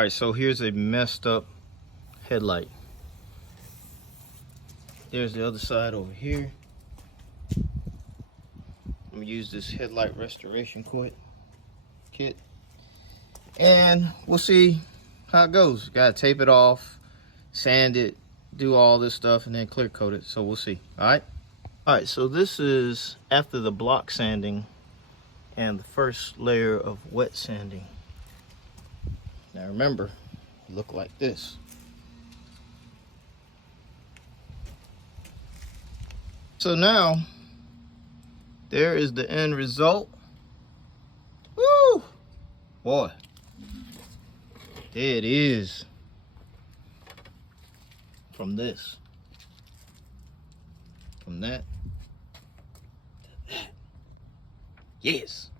All right, so here's a messed up headlight. There's the other side over here. I'm gonna use this headlight restoration kit, and we'll see how it goes. Gotta tape it off, sand it, do all this stuff, and then clear coat it. So we'll see. All right, so this is after the block sanding and the first layer of wet sanding. Now remember, look like this. So now there is the end result. Woo! Boy, there it is. From this, from that to that. Yes.